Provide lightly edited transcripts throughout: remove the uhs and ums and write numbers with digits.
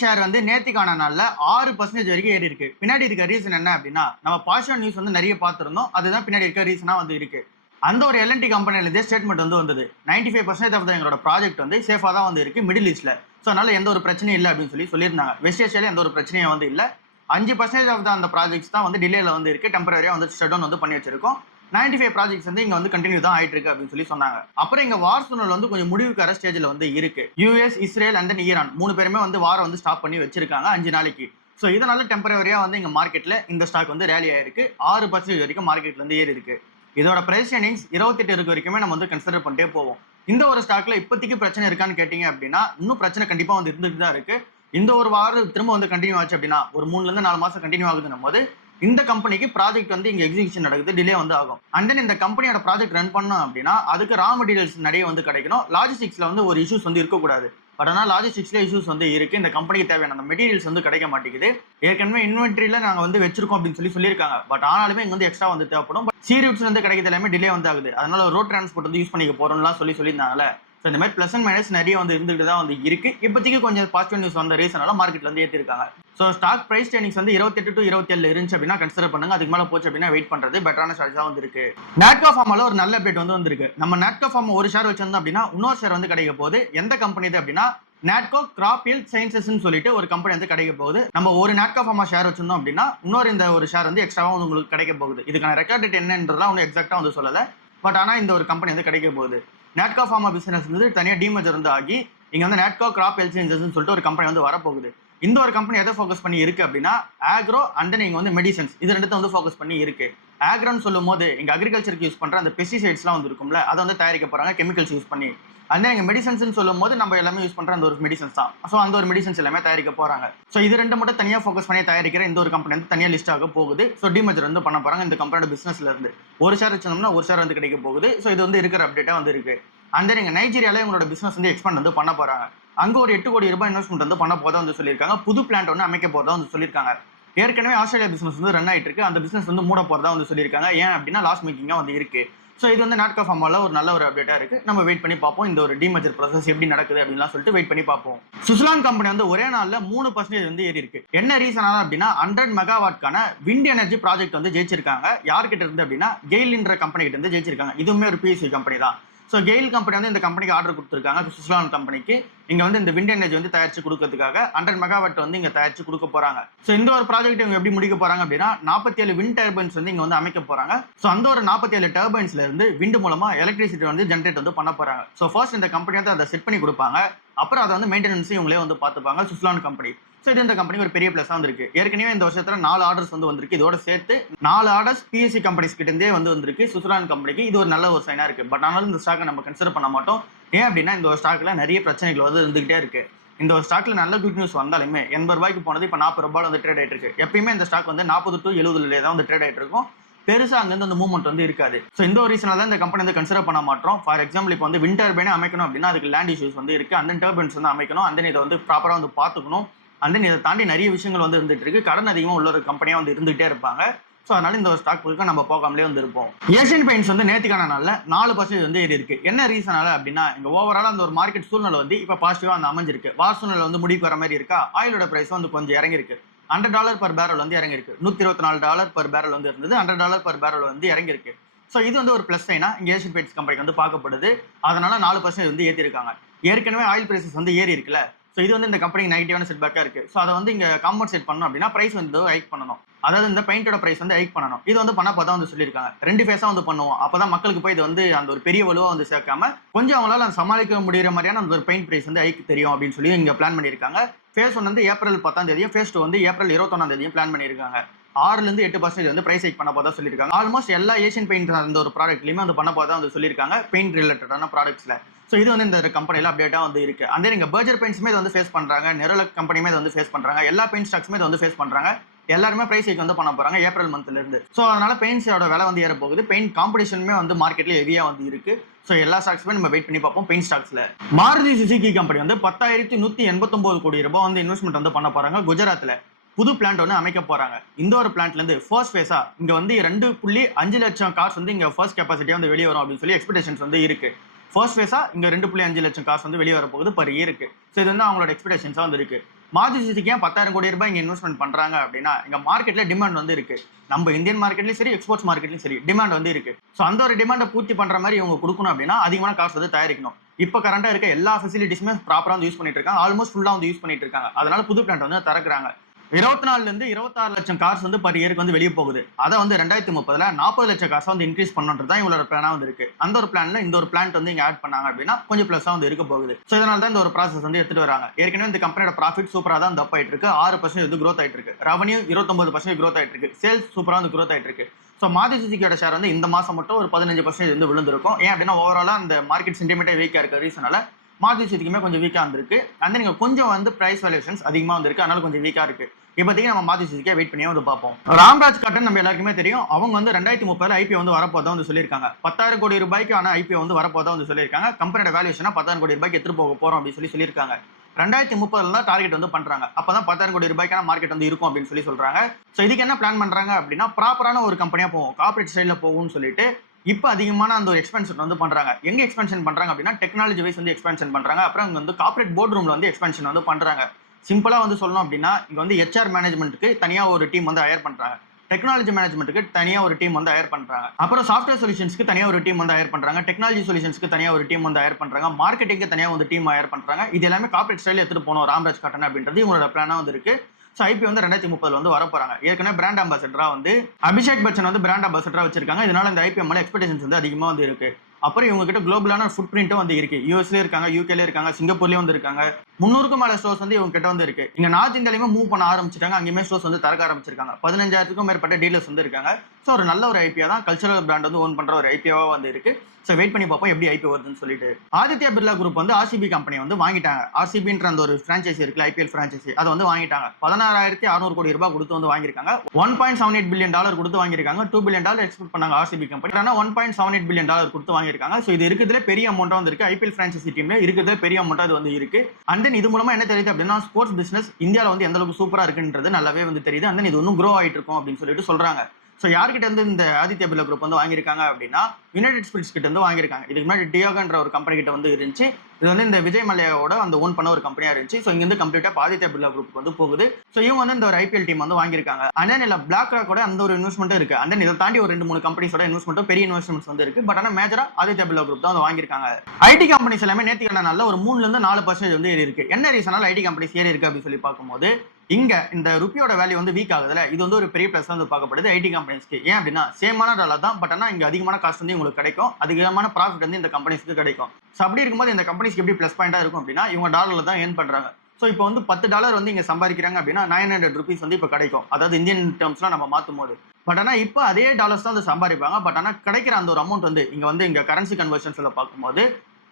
Share வந்து நேத்திக்கான நாள்ல 6% வரைக்கும் ஏறி இருக்கு. பின்னாடி இருக்க ரீசன் என்ன அப்படின்னா, நம்ம பாசிட்டிவ் நியூஸ் வந்து நிறைய பார்த்திருந்தோம். அதுதான் பின்னாடி இருக்க ரீசனா வந்து இருக்கு. அந்த ஒரு எல்என்டி கம்பெனில ஸ்டேட்மெண்ட் வந்து வந்தது. 95% ஆஃப் எங்களோட ப்ராஜெக்ட் வந்து சேஃபா தான் வந்து இருக்கு மிடில் ஈஸ்ட்ல. ஸோ அதனால எந்த ஒரு பிரச்சனையும் இல்லை அப்படின்னு சொல்லியிருந்தாங்க. வெஸ்ட் ஏஷியால எந்த ஒரு பிரச்சனையும் வந்து இல்லை. 5% ஆஃப் அந்த ப்ராஜெக்ட்ஸ் தான் வந்து டிலேல வந்து இருக்கு. டெம்பரரியா வந்து ஷட் டவுன் வந்து பண்ணி வச்சிருக்கோம். 95 ப்ராஜெக்ட்ஸ் வந்து இங்க வந்து கண்டினியூ தான் ஆயிட்டு இருக்கு அப்படின்னு சொன்னாங்க. அப்புறம் இங்க வார் சூழல் வந்து கொஞ்சம் முடிவுக்கார ஸ்டேஜ்ல வந்து இருக்கு. US, Israel and then Iran 3 பேருமே வந்து வார வந்து ஸ்டாப் பண்ணி வச்சிருக்காங்க 5 நாளைக்கு. ஸோ இதனால டெம்பரரியா வந்து இங்க மார்க்கெட்ல இந்த ஸ்டாக் வந்து ரேலி ஆயிருக்கு. 6% வரைக்கும் மார்க்கெட்ல இருந்து ஏறி இருக்கு. இதோட பிரைஸ் ஏர்னிங்ஸ் 28 இருக்கு வரைக்குமே நம்ம வந்து கன்சிடர் பண்ணிட்டே போவோம். இந்த ஒரு ஸ்டாக்ல இப்போதைக்கு பிரச்சனை இருக்கான்னு கேட்டீங்க அப்படின்னா இன்னும் பிரச்சனை கண்டிப்பா வந்து இருந்துட்டு தான் இருக்கு. இந்த ஒரு வாரம் திரும்ப வந்து கண்டினியூ ஆச்சு அப்படின்னா ஒரு 3 ல இருந்து 4 மாசம் கண்டினியூ ஆகுதுன்னும் போது இந்த கம்பெனிக்கு ப்ராஜெக்ட் வந்து இங்க எக்ஸிகியூஷன் நடக்குது, டிலே வந்து ஆகும். அண்ட் தென் இந்த கம்பெனியோட ப்ராஜெக்ட் ரன் பண்ணோம் அப்படின்னா அதுக்கு ரா மெட்டீரியல்ஸ் நிறைய வந்து கிடைக்கணும். லாஜிஸ்டிக்ஸ்ல வந்து ஒரு இஷ்யூஸ் வந்து இருக்கக்கூடாது. பட் ஆனால் லாஜிஸ்டிக்ஸ்ல இஷ்யூஸ் வந்து இருக்கு. இந்த கம்பெனிக்கு தேவையான அந்த மெட்டீரியல்ஸ் வந்து கிடைக்க மாட்டேங்குது. ஏற்கனவே இன்வென்ட்ரியில நாங்க வந்து வச்சிருக்கோம் அப்படின்னு சொல்லியிருக்காங்க. பட் ஆனாலுமே இங்க வந்து எக்ஸ்ட்ரா வந்து தேவைப்படும். சி ரூட்ஸ் வந்து கிடைக்கிறது எல்லாமே டிலே வந்து ஆகுது. அதனால ரோட் டிரான்ஸ்போர்ட் வந்து யூஸ் பண்ணிக்க போறோம்லாம் சொல்லியிருந்தாங்கல்ல. ஸோ இந்த மாதிரி பிளஸ் அண்ட் மைனஸ் நிறைய வந்து இருந்துகிட்டு தான் வந்து இருக்கு. இப்போதைக்கு கொஞ்சம் பாசிட்டிவ் நியூஸ் வந்த ரீசனால மார்க்கெட்ல வந்து ஏற்றிருக்காங்க. ஸோ ஸ்டாக் பிரைஸ் டேர்னிங்ஸ் வந்து 28 to 27 இருந்துச்சு அப்படின்னா கன்சிடர் பண்ணுங்க. அதுக்கு மேலே போச்சு அப்படின்னா வெயிட் பண்றது பெட்டரான ஸ்டாக்ஸா வந்து இருக்கு. நாட்கோ ஃபார்மால ஒரு நல்ல அப்டேட் வந்து வந்திருக்கு. நம்ம நாட்கோ ஃபார்ம் ஒரு ஷேர் வச்சிருந்தோம் அப்படின்னா இன்னொரு ஷேர் வந்து கிடைக்க போகுது. எந்த கம்பெனி இது அப்படின்னா நாட்கோ கிராப் ஹெல்த் சயின்சஸ் சொல்லிட்டு ஒரு கம்பெனி வந்து கிடைக்க போகுது. நம்ம ஒரு நாட்கோ ஃபார்மா ஷேர் வச்சிருந்தோம் அப்படின்னா இன்னொரு இந்த ஒரு ஷேர் வந்து எக்ஸ்ட்ராவா உங்களுக்கு கிடைக்க போகுது. இதுக்கான ரெக்கார்ட் டேட் என்னன்றதுலாம் ஒன்றும் எக்ஸாக்டா வந்து சொல்லலை. பட் ஆனால் இந்த ஒரு கம்பெனி வந்து கிடைக்க போகுது. நாட்கோ ஃபார்மா பிசினஸ் வந்து தனியாக டீமேஜர் வந்து ஆகி இங்க வந்து நாட்கோ கிராப் ஹெல்த் சயின்சஸ் சொல்லிட்டு ஒரு கம்பெனி வந்து வரப்போகுது. இந்த ஒரு கம்பெனி எதை ஃபோக்கஸ் பண்ணி இருக்கு அப்படின்னா ஆக்ரோ அண்ட் நீங்க வந்து மெடிசன்ஸ் இது ரெண்டு வந்து ஃபோக்கஸ் பண்ணி இருக்கு. ஆக்ரோன்னு சொல்லும் போது இங்க அக்ரிகல்ச்சருக்கு யூஸ் பண்ற அந்த பெஸ்டிசைட்ஸ்லாம் வந்து இருக்கும்ல, அதை வந்து தயாரிக்க போறாங்க கெமிக்கல்ஸ் யூஸ் பண்ணி. அந்த எங்க மெடிசன்ஸ் சொல்லும் போது நம்ம எல்லாமே யூஸ் பண்ற அந்த ஒரு மெடிசன்ஸ் தான். ஸோ அந்த ஒரு மெடிசன்ஸ் எல்லாமே தயாரிக்க போறாங்க. ஸோ இது ரெண்டு மட்டும் தனியாக ஃபோக்கஸ் பண்ணி தயாரிக்கிற இந்த ஒரு கம்பெனி வந்து தனியாக லிஸ்ட் ஆக போகுது. ஸோ டிமேஜர் வந்து பண்ண போறாங்க இந்த கம்பெனியோட பிசினஸ்ல இருந்து. ஒரு ஷேர் வச்சோம்னா ஒரு ஷேர் வந்து கிடைக்க போகுது. ஸோ இது வந்து இருக்கிற அப்டேட்டா வந்து இருக்கு. அந்த நீங்க நைஜீரியால உங்களோட பிசினஸ் வந்து எக்ஸ்பேண்ட் வந்து பண்ண போறாங்க. அங்க ஒரு 8 கோடி ரூபாய் இன்வெஸ்ட்மெண்ட் வந்து பண்ண போதா வந்து சொல்லியிருக்காங்க. புது பிளான்ட் ஒன்று அமைக்க போதா வந்து சொல்லியிருக்காங்க. ஏற்கனவே ஆஸ்திரேலியா பிசினஸ் வந்து ரன் ஆயிட்டு இருக்கு. அந்த பிசினஸ் வந்து மூட போறதா வந்து சொல்லியிருக்காங்க. ஏன் அப்படின்னா லாஸ் மேக்கிங்கா வந்து இருக்கு. ஸோ இது வந்து நாட்கோ ஃபார்மால ஒரு நல்ல ஒரு அப்டேட்டா இருக்கு. நம்ம வெயிட் பண்ணி பார்ப்போம் இந்த ஒரு டிமேஜர் ப்ராசஸ் எப்படி நடக்குது அப்படின்லாம் சொல்லிட்டு வெயிட் பண்ணி பார்ப்போம். சுஸ்லான் கம்பெனி வந்து ஒரே நாள்ல 3% வந்து ஏறி இருக்கு. என்ன ரீசனா அப்படின்னா 100 மெகாவாட்கான விண்ட் எனர்ஜி ப்ராஜெக்ட் வந்து ஜெயிச்சிருக்காங்க. யார்கிட்ட இருந்து அப்படின்னா கெயில்ன்ற கம்பெனி கிட்ட இருந்து ஜெயிச்சிருக்காங்க. இதுவுமே ஒரு பிஎஸ்சி கம்பெனி தான். ஸோ கெயில் கம்பெனி வந்து இந்த கம்பெனிக்கு ஆர்டர் கொடுத்துருக்காங்க. சுஸ்லான் கம்பெனிக்கு இங்க வந்து இந்த விண்ட் எனர்ஜி வந்து தயாரிச்சு கொடுக்கறதுக்காக 100 மெகாவாட் வந்து இங்க தயாரிச்சு கொடுக்க போறாங்க. ஸோ இந்த ஒரு ப்ராஜெக்ட் இவங்க எப்படி முடிக்க போறாங்க அப்படின்னா 47 விண்ட் டர்பைன்ஸ் வந்து இங்க வந்து அமைக்க போறாங்க. ஸோ அந்த ஒரு 47 டர்பைன்ஸ்ல இருந்து விண்ட் மூலமா எலக்ட்ரிசிட்டி வந்து ஜென்ரேட் வந்து பண்ண போறாங்க. ஸோ ஃபர்ஸ்ட் இந்த கம்பெனி வந்து அதை செட் பண்ணி கொடுப்பாங்க. அப்புறம் அதை வந்து மெயின்டெனன்ஸ் இவங்களே வந்து பார்த்துப்பாங்க சுஸ்லான் கம்பெனி. ஸோ இது இந்த கம்பெனி ஒரு பெரிய பிளஸ் தான் இருக்கு. ஏற்கனவே இந்த வருஷத்துல 4 ஆர்டர்ஸ் வந்து வந்திருக்கு. இதோட சேர்த்து 4 ஆர்டர்ஸ் பிஎஸ்சி கம்பெனிஸ் கிட்ட இருந்தே வந்து வந்திருக்கு சுஸ்லான் கம்பெனிக்கு. இது ஒரு நல்ல ஒரு சைனா இருக்கு. பட் ஆனாலும் இந்த ஸ்டாக்கை நம்ம கன்சிடர் பண்ண மாட்டோம். ஏன் அப்படின்னா இந்த ஒரு ஸ்டாக்ல நிறைய பிரச்சனைகள் வந்து இருந்துகிட்டே இருக்கு. இந்த ஒரு ஸ்டாக்ல நல்ல குட் நியூஸ் வந்தாலுமே 80 ரூபாய்க்கு போனது இப்போ 40 ரூபாய் வந்து ட்ரேட் ஆயிட்டு இருக்கு. எப்பயுமே இந்த ஸ்டாக் வந்து 40 to 70 தான் வந்து ட்ரேட் ஆயிட்டு இருக்கும். பெருசா அங்கிருந்து அந்த மூவ்மெண்ட் வந்து இருக்காது. ஸோ இந்த ஒரு ரீசனால தான் இந்த கம்பெனி வந்து கன்சிடர் பண்ண மாட்டோம். ஃபார் எக்ஸாம்பிள் இப்போ வந்து விண்ட் டர்பைனே அமைக்கணும் அப்படின்னா அதுக்கு லேண்ட் இஷ்யூஸ் வந்து இருக்கு. அந்த டர்பைன்ஸ் வந்து அமைக்கணும். அந்த இதை வந்து ப்ராப்பரா வந்து பார்த்துக்கணும். அந்த இதை தாண்டி நிறைய விஷயங்கள் வந்து இருந்துட்டு இருக்கு. கடன் அதிகமாக உள்ள ஒரு கம்பெனியா வந்து இருந்துகிட்டே இருப்பாங்க. ஸோ அதனால இந்த ஒரு ஸ்டாக் பக்கம் நம்ம போகாமலே வந்து இருப்போம். ஏஷியன் பெயிண்ட்ஸ் வந்து நேத்திக்கான நாள்ல 4% வந்து ஏறி இருக்கு. என்ன ரீசனால அப்படின்னா இங்க ஓவரால் அந்த ஒரு மார்க்கெட் சூழ்நிலை வந்து இப்ப பாசிட்டிவா வந்து அமைஞ்சிருக்கு. வார் சூழ்நிலை வந்து முடிவு வர மாதிரி இருக்கா. ஆயிலோட பிரைஸ் வந்து கொஞ்சம் இறங்கி இருக்கு. $100 per barrel வந்து இறங்கி இருக்கு. $124 per barrel வந்து இருந்தது. $100 per barrel வந்து இறங்கி இருக்கு. ஸோ இது வந்து ஒரு பிளஸ் சைனா இங்க ஏஷியன் பெயிண்ட்ஸ் கம்பெனிக்கு வந்து பார்க்கப்படுது. அதனால 4% வந்து ஏற்றிருக்காங்க. ஏற்கனவே ஆயில் பிரைசஸ் வந்து ஏறி இருக்குல்ல. ஸோ இது வந்து இந்த கம்பெனிக்கு நெகட்டிவான செட்பேக்காக இருக்கு. ஸோ அதை வந்து இங்கே காம்பன்சேட் பண்ணணும் அப்படின்னா பிரைஸ் வந்து ஹைக் பண்ணணும். அதாவது இந்த பெயிண்டோட பிரைஸ் வந்து ஹைக் பண்ணணும். இது வந்து பண்ண பார்த்தா வந்து சொல்லியிருக்காங்க. 2 ஃபேஸாக வந்து பண்ணுவோம். அப்பதான் மக்களுக்கு போய் இது வந்து அந்த ஒரு பெரிய வலுவாக வந்து சேர்க்காம கொஞ்சம் அவங்களால சமாளிக்க முடிகிற மாதிரியான அந்த ஒரு பெயிண்ட் பிரைஸ் வந்து ஹைக் தெரியும் அப்படின்னு சொல்லி இங்கே பிளான் பண்ணியிருக்காங்க. ஃபேஸ் 1 வந்து ஏப்ரல் 10 ஃபேஸ் 2 வந்து ஏப்ரல் 21 பிளான் பண்ணியிருக்காங்க. 6 to 8% வந்து பிரைஸ் ஹைக் பண்ண போதா சொல்லியிருக்காங்க. ஆல்மோஸ்ட் எல்லா ஏஷியன் பெயிண்ட் அந்த ஒரு ப்ராடக்ட்லையுமே வந்து பண்ண போதா வந்து சொல்லியிருக்காங்க பெயிண்ட் ரிலேட்டடான ப்ராடக்ட்ஸ்ல. ஸோ இது வந்து இந்த கம்பெனியில் அப்டேட்டாக வந்து இருக்கு. அந்த நீங்க பர்ஜர் பெயிண்ட்ஸுமே இதை வந்து ஃபேஸ் பண்றாங்க. நெரோலக் கம்பெனியுமே இதை வந்து ஃபேஸ் பண்றாங்க. எல்லா பெயிண்ட் ஸ்டாக்ஸுமே இதை வந்து ஃபேஸ் பண்றாங்க. எல்லாருமே பிரைஸ் ஹைக் வந்து பண்ண போறாங்க ஏப்ரல் மந்த்ல இருந்து. ஸோ அதனால பெயிண்ட்ஸோட விலை வந்து ஏற போகுது. பெயிண்ட் காம்படிஷனுமே வந்து மார்க்கெட்ல ஹெவியா வந்து இருக்கு. ஸோ எல்லா ஸ்டாக்ஸுமே நம்ம வெயிட் பண்ணி பார்ப்போம். பெயிண்ட் ஸ்டாக்ஸ்ல மாருதி சுசுகி கம்பெனி வந்து 10,189 கோடி ரூபாய் வந்து இன்வெஸ்ட்மெண்ட் வந்து பண்ண போறாங்க. குஜராத்ல புது பிளான்ட் ஒன்று அமைக்க போறாங்க. இந்த ஒரு பிளான்ட்ல இருந்து ஃபர்ஸ்ட் ஃபேஸா இங்க வந்து 2.5 லட்சம் கார்ஸ் வந்து இங்க ஃபர்ஸ்ட் கெப்பாசிட்டியா வந்து வெளியே வரும் அப்படின்னு சொல்லி எக்ஸ்பெக்டேஷன்ஸ் வந்து இருக்கு. ஃபர்ஸ்ட் ஃபேஸா இங்க 2.5 லட்சம் கார்ஸ் வந்து வெளியே வர போகுது பர் இயருக்கு. ஸோ இது வந்து அவங்களோட எக்ஸ்பெக்டேஷன்ஸா வந்து இருக்கு. மாருதி சுசுகி ஏன் 10,000 கோடி ரூபாய் இங்க இன்வெஸ்ட்மெண்ட் பண்றாங்க அப்படின்னா இங்க மார்க்கெட்ல டிமாண்ட் வந்து இருக்கு. நம்ம இந்தியன் மார்க்கெட்லயும் சரி, எக்ஸ்போர்ட்ஸ் மார்க்கெட்லயும் சரி டிமாண்ட் வந்து இருக்கு. ஸோ அந்த ஒரு டிமாண்டை பூர்த்தி பண்ற மாதிரி இவங்க கொடுக்கணும் அப்படின்னா அதிகமான காசு வந்து தயாரிக்கணும். இப்போ கரண்டா இருக்க எல்லா ஃபெசிலிட்டிஸுமே ப்ராப்பரா வந்து யூஸ் பண்ணிட்டு இருக்காங்க. ஆல்மோஸ்ட் ஃபுல்லா வந்து யூஸ் பண்ணிட்டு இருக்காங்க. அதனால புது பிளான்ட் வந்து திறக்கிறாங்க. 24 இருந்து 26 லட்சம் கார்ஸ் வந்து பர் இயருக்கு வந்து வெளியே போகுது. அதை வந்து 2030ல 40 லட்சம் காசை வந்து இன்க்ரீஸ் பண்ணணுன்றது தான் இவங்களோட பிளானா வந்து இருக்கு. அந்த ஒரு பிளான்ல இந்த ஒரு பிளான்ட் வந்து இங்க ஆட் பண்ணாங்க அப்படின்னா கொஞ்சம் பிளஸ்ஸா வந்து இருக்க போகுது. ஸோ இதனால தான் இந்த ஒரு ப்ராசஸ் வந்து எடுத்துட்டு வராங்க. ஏற்கனவே இந்த கம்பெனியோட ப்ராஃபிட் சூப்பரா தான் தப் ஆயிட்டு இருக்கு. 6% வந்து growth ஆயிட்டு இருக்கு. ரெவன்யூ 29% growth ஆயிட்டு இருக்கு. சேல்ஸ் சூப்பரா வந்து growth ஆயிட்டு இருக்கு. ஸோ மாருதி சுசுகியோட ஷேர் வந்து இந்த மாசம் மட்டும் ஒரு 15% வந்து விழுந்திருக்கும். ஏன் அப்படின்னா ஓவராலா அந்த மார்க்கெட் சென்டிமெண்டே வீக்கா இருக்க ரீசனால மாருதி சுசுகியுமே கொஞ்சம் வீக்கா இருந்திருக்கு. அந்த நீங்க கொஞ்சம் வந்து பிரைஸ் வேல்யூஷன்ஸ் அதிகமா வந்திருக்கு. அதனால கொஞ்சம் வீக்கா இருக்கு. இப்போதைக்கு நம்ம மாருதி சுசுகியை வெயிட் பண்ணியே வந்து பார்ப்போம். ராம்ராஜ் காட்டன் நம்ம எல்லாருக்குமே தெரியும். அவங்க வந்து 2030 ஐபிஓ வந்து வரப்போதான் வந்து சொல்லியிருக்காங்க. 10,000 கோடி ரூபாய்க்கு ஆன ஐபிஓ வந்து வரப்போதான் வந்து சொல்லியிருக்காங்க. கம்பெனியோட வேல்யூஷனா 10,000 கோடி ரூபாய்க்கு எடுத்துட்டு போக போறோம் அப்படின்னு சொல்லியிருக்காங்க. 2030 தான் டார்கெட் வந்து பண்றாங்க. அப்பதான் 10,000 கோடி ரூபாய்க்கான மார்க்கெட் வந்து இருக்கும் அப்படின்னு சொல்றாங்க. ஸோ இதுக்கு என்ன பிளான் பண்றாங்க அப்படின்னா ப்ராப்பரான ஒரு கம்பெனியா போகும், கார்பரேட் ஸ்டைல போகும்னு சொல்லிட்டு இப்போ அதிகமான அந்த ஒரு எக்ஸ்பென்ஷன் வந்து பண்றாங்க. எங்க எக்ஸ்பென்ஷன் பண்றாங்க அப்படின்னா டெக்னாலஜி வைஸ் வந்து எக்ஸ்பென்ஷன் பண்றாங்க. அப்புறம் இங்க வந்து கார்பரேட் போர்ட் ரூம்ல வந்து எக்ஸ்பென்ஷன் வந்து பண்றாங்க. சிம்பிளா வந்து சொல்லணும் அப்படின்னா இங்க வந்து ஹெச்ஆர் மேனேஜ்மெண்ட்டுக்கு தனியா ஒரு டீம் வந்து ஹையர் பண்றாங்க. டெக்னாலஜி மேனேஜ்மெண்ட்டுக்கு தனியா ஒரு டீம் வந்து ஹையர் பண்றாங்க. அப்புறம் சாஃப்ட்வேர் சொல்யூஷன்ஸ்க்கு தனியா ஒரு டீம் வந்து ஹையர் பண்றாங்க. டெக்னாலஜி சொல்யூஷன்ஸ்க்கு தனியா ஒரு டீம் வந்து ஹையர் பண்றாங்க. மார்க்கெட்டிங்க்கு தனியா வந்து டீம் ஹையர் பண்றாங்க. இது எல்லாமே கார்பரேட் ஸ்டைல் எடுத்துட்டு போகணும் ராம்ராஜ் காட்டன் அப்படின்றது இவங்களோட பிளானா வந்து இருக்கு. ஸோ ஐபி வந்து 2030 வந்து வரப்போறாங்க. ஏற்கனவே பிராண்ட் அம்பாசடரா வந்து அபிஷேக் பச்சன் வந்து பிராண்ட் அம்பாசடரா வச்சிருக்காங்க. இதனால இந்த ஐபிஎம் மேல எக்ஸ்பெக்டேஷன்ஸ் வந்து அதிகமா வந்து இருக்கு. அப்புறம் இவங்க கிட்ட குளோபலான ஃபுட் பிரிண்ட்டும் வந்து இருக்கு. யூஎஸ்லயும் இருக்காங்க, யூகேலயும் இருக்காங்க, சிங்கப்பூர்லயும் வந்து இருக்காங்க. 300க்கும் மேல ஸ்டோர்ஸ் வந்து இவங்க கிட்ட வந்து இருக்கு. இங்க நார்த் இந்தியாலையுமே மூவ் பண்ண ஆரம்பிச்சிட்டாங்க. அங்கேயுமே ஸ்டோர்ஸ் வந்து திறக்க ஆரம்பிச்சிருக்காங்க. 15,000க்கும் மேற்பட்ட டீலர்ஸ் வந்து இருக்காங்க. ஸோ ஒரு நல்ல ஒரு ஐபிஓ தான், கல்ச்சரல் பிராண்ட் வந்து ஓன் பண்ற ஒரு ஐபிஓவா வந்து இருக்கு. ஸோ வெயிட் பண்ணி பார்ப்போம் எப்படி ஐபிஓ வருதுன்னு சொல்லிட்டு. ஆதித்யா பிர்லா குரூப் வந்து ஆர்சிபி கம்பெனி வந்து வாங்கிட்டாங்க. ஆர்சிபின்ற அந்த ஒரு பிரான்ச்சைசி இருக்குல்ல, ஐபிஎல் பிரான்ச்சைசி, அதை வந்து வாங்கிட்டாங்க. 16,600 கோடி ரூபாய் கொடுத்து வந்து வாங்கியிருக்காங்க. $1.78 பில்லியன் கொடுத்து வாங்கியிருக்காங்க. $2 பில்லியன் எக்ஸ்பெக்ட் பண்ணாங்க ஆர்சிபி கம்பெனி. ஆனா $1.78 பில்லியன் கொடுத்து வாங்கியிருக்காங்க. ஸோ இது இருக்கிறதுல பெரிய அமௌண்டா வந்து இருக்கு. ஐபிஎல் பிரான்ச்சைசி டீம்ல இருக்கிறதுல பெரிய அமௌண்டா இது வந்து இருக்கு. அண்ட் தென் இது மூலமா என்ன தெரியுது அப்படின்னா ஸ்போர்ட்ஸ் பிசினஸ் இந்தியாவில் வந்து எந்த அளவுக்கு சூப்பரா இருக்குன்றது நல்லாவே வந்து தெரியுது. அண்ட் தென் இது இன்னும் க்ரோ ஆயிட்டு இருக்கும் அப்படின்னு சொல்லிட்டு சொல்றாங்க. ஸோ யார்கிட்ட இருந்து இந்த ஆதித்யா பிர்லா குரூப் வந்து வாங்கியிருக்காங்க அப்படின்னா யுனைடெட் ஸ்பிரிட்ஸ் கிட்ட இருந்து வாங்கியிருக்காங்க. இதுக்கு முன்னாடி டியோகன்ற ஒரு கம்பெனி கிட்ட வந்து இருந்துச்சு. இது வந்து இந்த விஜய் மல்லையாவோட அந்த ஓன் பண்ண ஒரு கம்பெனியா இருந்துச்சு. ஸோ இங்க இருந்து கம்ப்ளீட்டா ஆதித்யா பிர்லா குரூப் வந்து போகுது. ஸோ இவங்க வந்து இந்த ஒரு ஐபிஎல் டீம் வந்து வாங்கியிருக்காங்க. அண்ட் தென் இல்ல பிளாக் ராக்கோட அந்த ஒரு இன்வெஸ்ட்மெண்ட் இருக்கு. அண்ட் தென் இதை தாண்டி ஒரு 2-3 கம்பெனிஸோட இன்வெஸ்ட்மெண்ட்டும் பெரிய இன்வெஸ்ட்மெண்ட்ஸ் வந்து இருக்கு. பட் ஆனால் மேஜரா ஆதித்யா பிர்லா குரூப் தான் வந்து வாங்கியிருக்காங்க. ஐடி கம்பெனிஸ் எல்லாமே நேற்றுக்கான நல்ல ஒரு 3-4% வந்து ஏறி இருக்கு. என்ன ரீசனால ஐடி கம்பெனிஸ் ஏறி இருக்கு அப்படின்னு சொல்லி பார்க்கும்போது இங்க இந்த ருப்பியோட வேல்யூ வந்து வீக் ஆகுதுல, இது வந்து ஒரு பெரிய பிளஸ் வந்து பார்க்கப்படுது ஐடி கம்பெனிஸ்க்கு. ஏன் அப்படின்னா சேமான டாலர் தான், பட் ஆனால் இங்க அதிகமான காஸ்ட் வந்து உங்களுக்கு கிடைக்கும், அதிகமான ப்ராஃபிட் வந்து இந்த கம்பெனிஸ்க்கு கிடைக்கும். ஸோ அப்படி இருக்கும்போது இந்த கம்பெனிஸ்க்கு எப்படி பிளஸ் பாயிண்டா இருக்கும் அப்படின்னா இவங்க டாலர்ல தான் ஏர்ன் பண்றாங்க. ஸோ இப்போ வந்து $10 வந்து இங்க சம்பாதிக்கிறாங்க அப்படின்னா 900 rupees வந்து இப்போ கிடைக்கும். அதாவது இந்தியன் டேர்ம்ஸ்லாம் நம்ம மாற்றும் போது. பட் ஆனால் இப்போ அதே டாலர்ஸ் தான் வந்து சம்பாதிப்பாங்க. பட் ஆனால் கிடைக்கிற அந்த ஒரு அமௌண்ட் வந்து இங்க கரன்சி கன்வர்ஷன்ஸ்ல பார்க்கும்போது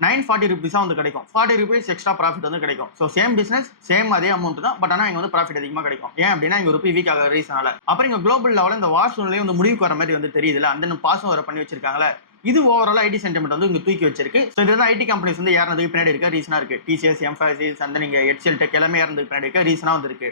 940 rupees வந்து கிடைக்கும். 40 rupees எக்ஸ்ட்ரா ப்ராஃபிட் வந்து கிடைக்கும். ஸோ சேம் பிசினஸ் சேம் அதே அமௌண்ட் தான், பட் ஆனால் இங்க வந்து ப்ராஃபிட் அதிகமாக கிடைக்கும். ஏன் அப்படின்னா இங்க ருப்பி வீக் ஆகிற ரீசனால. அப்புறம் இங்க குளோபல் லெவலில் இந்த வார் சூழ்நிலையும் வந்து முடிவுக்கு வர மாதிரி வந்து தெரியுதுல, அந்த பாசம் வர பண்ணி வச்சிருக்காங்களே, இது ஓவரால் ஐடி சென்டிமெண்ட் வந்து இங்க தூக்கி வச்சிருக்கு. ஸோ இது வந்து ஐடி கம்பெனிஸ் வந்து ஏறதுக்கு பின்னாடி இருக்க ரீசனா இருக்கு. டிசிஎஸ், எம்ஃபாசிஸ், அந்த நீங்க HCL டெக் எல்லாமே ஏறதுக்கு பின்னாடி இருக்க ரீசனா வந்து இருக்கு.